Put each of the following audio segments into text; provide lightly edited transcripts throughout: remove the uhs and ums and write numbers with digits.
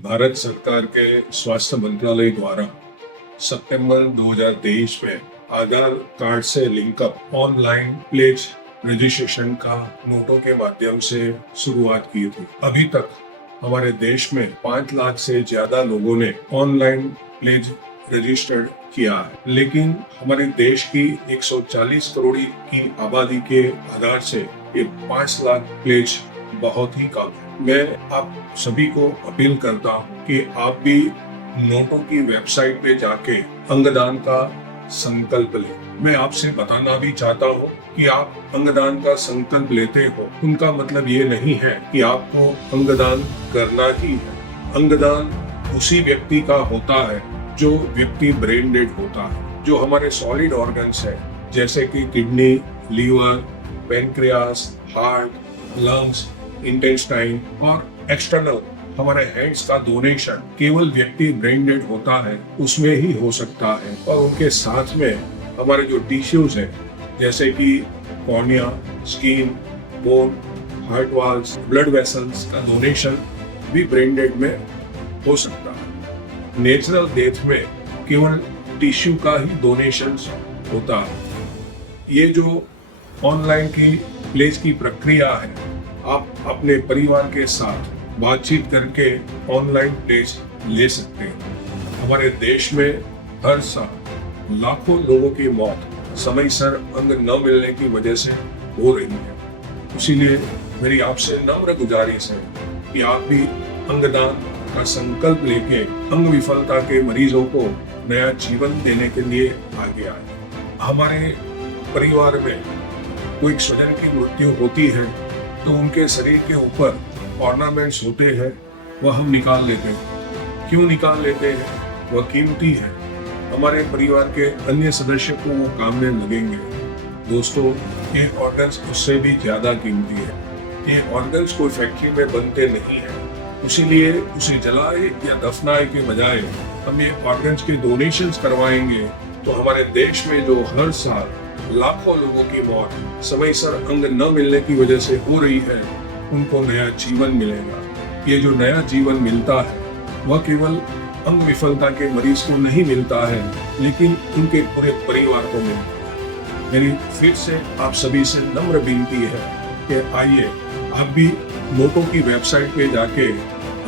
भारत सरकार के स्वास्थ्य मंत्रालय द्वारा सितंबर 2023 में आधार कार्ड से लिंकअप ऑनलाइन प्लेज रजिस्ट्रेशन का नोटों के माध्यम से शुरुआत की थी। अभी तक हमारे देश में 5 लाख से ज्यादा लोगों ने ऑनलाइन प्लेज रजिस्टर्ड किया है, लेकिन हमारे देश की 140 करोड़ की आबादी के आधार से ये 5 लाख प्लेज बहुत ही कम है। मैं आप सभी को अपील करता हूँ कि आप भी नोटों की वेबसाइट पे जाके अंगदान का संकल्प लें। मैं आपसे बताना भी चाहता हूँ कि आप अंगदान का संकल्प लेते हो, उनका मतलब ये नहीं है कि आपको अंगदान करना ही है। अंगदान उसी व्यक्ति का होता है जो व्यक्ति ब्रेन डेड होता है। जो हमारे सॉलिड ऑर्गन्स है जैसे कि kidney, liver, pancreas, heart, lungs, intestine और एक्सटर्नल हमारे हैंड्स का डोनेशन केवल व्यक्ति ब्रेन डेड होता है उसमें ही हो सकता है। और उनके साथ में हमारे जो टिश्यूज है जैसे कि cornea, skin, bone, heart valves, blood vessels का डोनेशन भी ब्रेन डेड में हो सकता है। नेचुरल डेथ में केवल टिश्यू का ही डोनेशन होता है। ये जो ऑनलाइन की प्लेज की प्रक्रिया है, आप अपने परिवार के साथ बातचीत करके ऑनलाइन प्लेज ले सकते हैं। हमारे देश में हर साल लाखों लोगों की मौत समयसर अंग न मिलने की वजह से हो रही है। इसीलिए मेरी आपसे नम्र गुजारिश है कि आप भी अंगदान का संकल्प लेके अंग विफलता के मरीजों को नया जीवन देने के लिए आगे आए। हमारे परिवार में कोई स्वजन की मृत्यु होती है तो उनके शरीर के ऊपर ऑर्नामेंट्स होते हैं, वह हम निकाल लेते हैं। क्यों निकाल लेते हैं? वह कीमती है। हमारे परिवार के अन्य सदस्य को वो काम में लगेंगे। दोस्तों, ये ऑर्गन्स उससे भी ज्यादा कीमती है। ये ऑर्गन्स कोई फैक्ट्री में बनते नहीं है, इसीलिए उसे जलाए या दफनाए के बजाय हम ये ऑर्गन्स के डोनेशंस करवाएंगे तो हमारे देश में जो हर साल लाखों लोगों की मौत समयसर अंग न मिलने की वजह से हो रही है, उनको नया जीवन मिलेगा। ये जो नया जीवन मिलता है वह केवल अंग विफलता के मरीज को नहीं मिलता है, लेकिन उनके पूरे परिवार को मिलता है। मेरी फिर से आप सभी से नम्र विनती है कि आइए आप भी नोटों की वेबसाइट पे जाके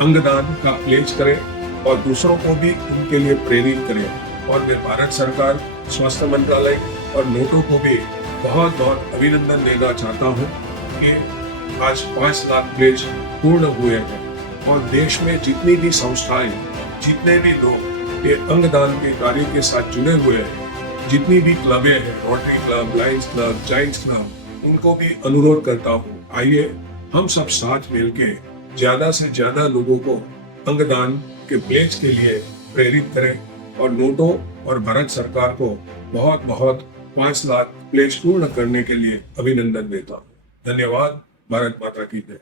अंगदान का प्लेज करें और दूसरों को भी उनके लिए प्रेरित करें। और मैं भारत सरकार, स्वास्थ्य मंत्रालय और नोटों को भी बहुत बहुत अभिनंदन देना चाहता हूँ कि आज 5 लाख प्लेज पूर्ण हुए हैं और देश में जितनी भी संस्थाएं, जितने भी लोग ये अंगदान के कार्य के साथ जुड़े हुए हैं, जितनी भी क्लबें हैं, rotary club, Lions club, giants club, उनको भी अनुरोध करता हूँ, आइए हम सब साथ मिलके ज्यादा से ज्यादा लोगों को अंगदान के प्लेज के लिए प्रेरित करें और नोटों और भारत सरकार को बहुत बहुत 5 लाख प्लेज पूर्ण करने के लिए अभिनंदन देता हूँ। धन्यवाद। भारत माता की जय।